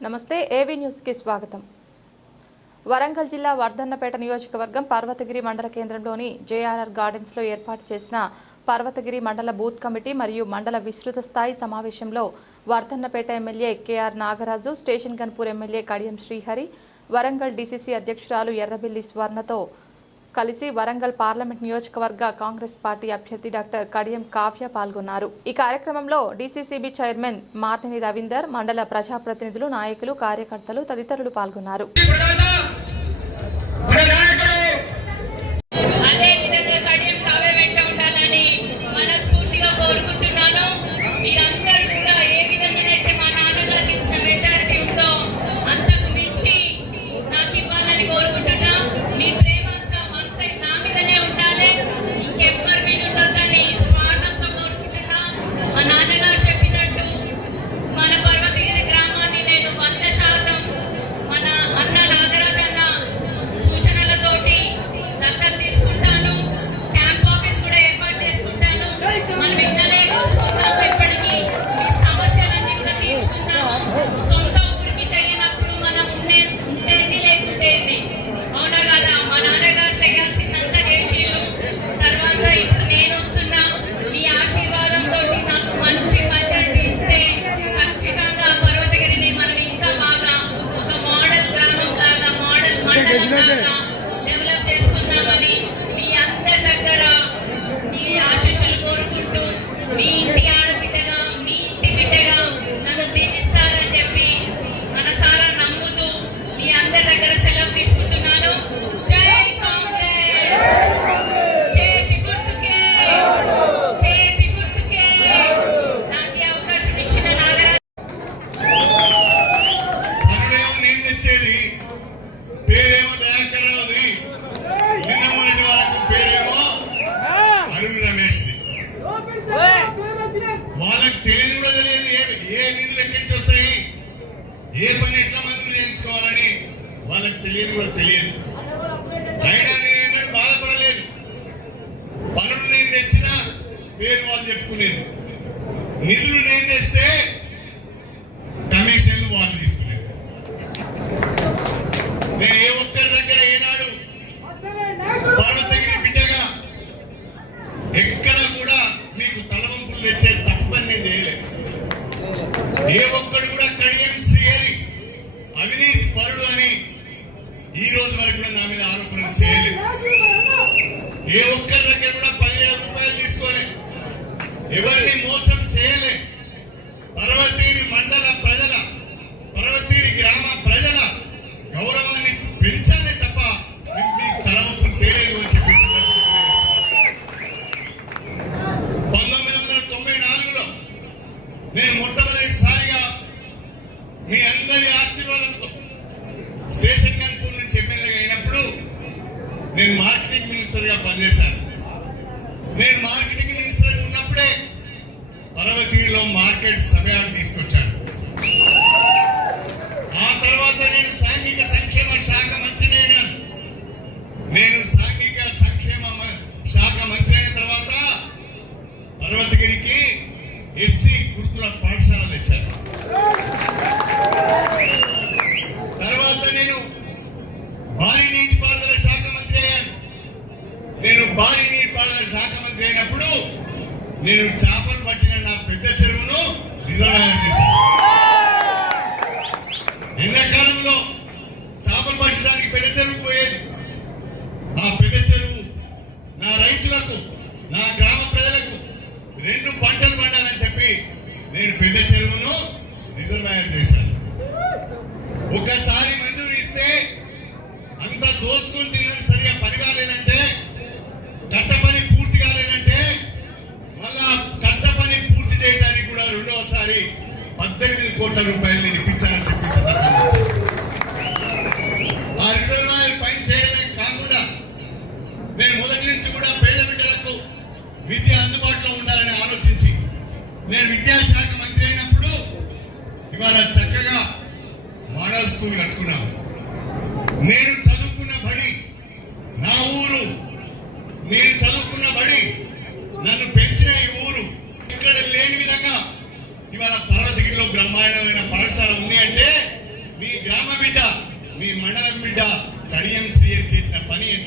నమస్తే ఏవీ న్యూస్కి స్వాగతం. వరంగల్ జిల్లా వర్ధన్నపేట నియోజకవర్గం పర్వతగిరి మండల కేంద్రంలోని జేఆర్ఆర్ గార్డెన్స్లో ఏర్పాటు చేసిన పర్వతగిరి మండల బూత్ కమిటీ మరియు మండల విస్తృత స్థాయి సమావేశంలో Vardhannapeta MLA KR Nagaraju station Ghanpur MLA Kadiyam Srihari Warangal DCC అధ్యక్షురాలు ఎర్రబెల్లి స్వర్ణతో కలిసి వరంగల్ పార్లమెంట్ నియోజకవర్గ కాంగ్రెస్ పార్టీ అభ్యర్థి డాక్టర్ కడియం కావ్య పాల్గొన్నారు. ఈ కార్యక్రమంలో డీసీసీబీ చైర్మన్ మార్టిని రవీందర్ మండల ప్రజాప్రతినిధులు నాయకులు కార్యకర్తలు తదితరులు పాల్గొన్నారు. ఏ పని ఎట్లా మంజూరు చేయించుకోవాలని వాళ్ళకి తెలియదు కూడా తెలియదు. అయినా నేను బాధపడలేదు. పనులు నేను తెచ్చినా పేరు వాళ్ళు చెప్పుకునేది. నిధులు నేను తెస్తే కమిషన్లు వాళ్ళు తీసుకునేది. నేను ఏ ఒక్కరి దగ్గర ఏనాడు పర్వతగిరి బిడ్డగా ఎక్కడ కూడా మీకు తలవంపులు తెచ్చే తప్పని నేను చేయలేదు. ఏ ఒక్క కూడా కడియం శ్రీహరి అవినీతి పరుడు అని ఈ రోజు వరకు కూడా నా మీద ఆరోపణలు చేయలేదు ఏ ఒక్కరి దగ్గర కూడా పదివేల రూపాయలు తీసుకోలే. ఎవరిని మోసం చేయలే పర్వతీరి మండల ప్రజల పర్వతీరి గ్రామ ప్రజల గౌరవాన్ని పెంచాలే తప్ప మీకు మీ తలవంపులు తేలేదు అని చెప్పేసి పంతొమ్మిది వందల తొంభై నాలుగులో నేను మొట్టమొదటిసారిగా మీ అందరి ఆశీర్వాదంతో స్టేషన్ కన్పూర్ నుంచి ఎమ్మెల్యేగా అయినప్పుడు నేను మార్కెటింగ్ మినిస్టర్గా పనిచేశాను నేను మార్కెటింగ్ మినిస్టర్ ఉన్నప్పుడే పర్వతీలో మార్కెట్ సమయాన్ని తీసుకొచ్చాను. ఆ తర్వాత నేను సాంఘిక సంక్షేమ శాఖ మంత్రిని అయినాను. నేను సాంఘిక సంక్షేమ శాఖ మంత్రి అయిన తర్వాత పర్వతగిరికి ఎస్సీ గురుకుల పాఠశాల తెచ్చాను తర్వాత నేను భారీ నీటిపారుదల శాఖ మంత్రి అయ్యాను నేను భారీ నీటిపారుదల శాఖ మంత్రి అయినప్పుడు నేను చేపలు పట్టిన నా పెద్ద చెరువును రిజర్వాయర్ చేశాను. ఎండాకాలంలో చేపలు పట్టడానికి పెద్ద చెరువు పోయేది. ఆ పెద్ద చెరువు నా రైతులకు నా గ్రామ ప్రజలకు రెండు పంటలు పండాలని చెప్పి నేను పెద్ద చెరువును రిజర్వాయర్ చేశాను. ఒకసారి మంజూరు ఇస్తే అంత దోచుకుంది గారి పద్దెనిమిది కోట్ల రూపాయలు నేను ఇప్పించాలని చెప్పి ఆ వచ్చాను. ఆ రిజర్వాయర్ పైన చేయడమే కాకుండా నేను మొదటి నుంచి కూడా పేద బిడ్డలకు విద్య అందుబాటులో ఉండాలని ఆలోచించి నేను విద్యాశాఖ మంత్రి అయినప్పుడు ఇవాళ చక్కగా మోడల్ స్కూల్ కట్టుకున్నాం. నేను చదువుకున్న బడి నా ఊరు. నేను చదువుకున్న బడి నన్ను పెంచిన ఈ ఊరు. ఇక్కడ లేని విధంగా ఇవాళ పర్వతగిరిలో బ్రహ్మాండమైన పాఠశాల ఉంది అంటే మీ గ్రామ బిడ్డ మీ మండలం బిడ్డ తడియం స్వీయర్ చేసిన పని అని